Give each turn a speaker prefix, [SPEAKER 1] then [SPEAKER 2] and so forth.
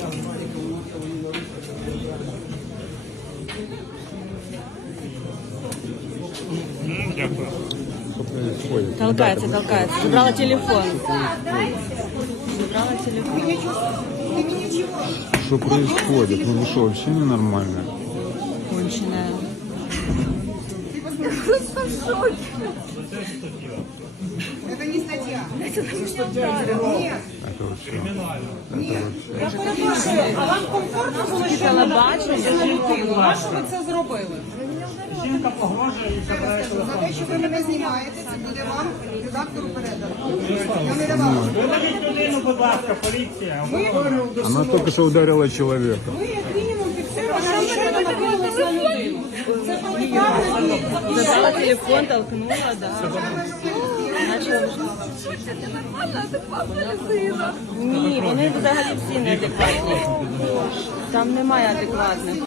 [SPEAKER 1] Толкается, толкается. Забрала телефон.
[SPEAKER 2] телефон. Что происходит? Ну что, вообще ненормально?
[SPEAKER 1] Конченая.
[SPEAKER 3] Это не статья. Это не статья.
[SPEAKER 2] Нет нормально. Я
[SPEAKER 1] перепрошую, а вам комфортно було, що ви бачите на людину?
[SPEAKER 3] А що ви це зробили?
[SPEAKER 4] Жінка погрожує
[SPEAKER 3] вам редактору передано.
[SPEAKER 4] Я не давала. Виведіть людину, будь ласка, поліція.
[SPEAKER 2] Вона тільки що ударила чоловіка.
[SPEAKER 3] Ви як
[SPEAKER 1] Телефон толкнула, так. Ні, вони взагалі всі неадекватні. Там немає адекватних.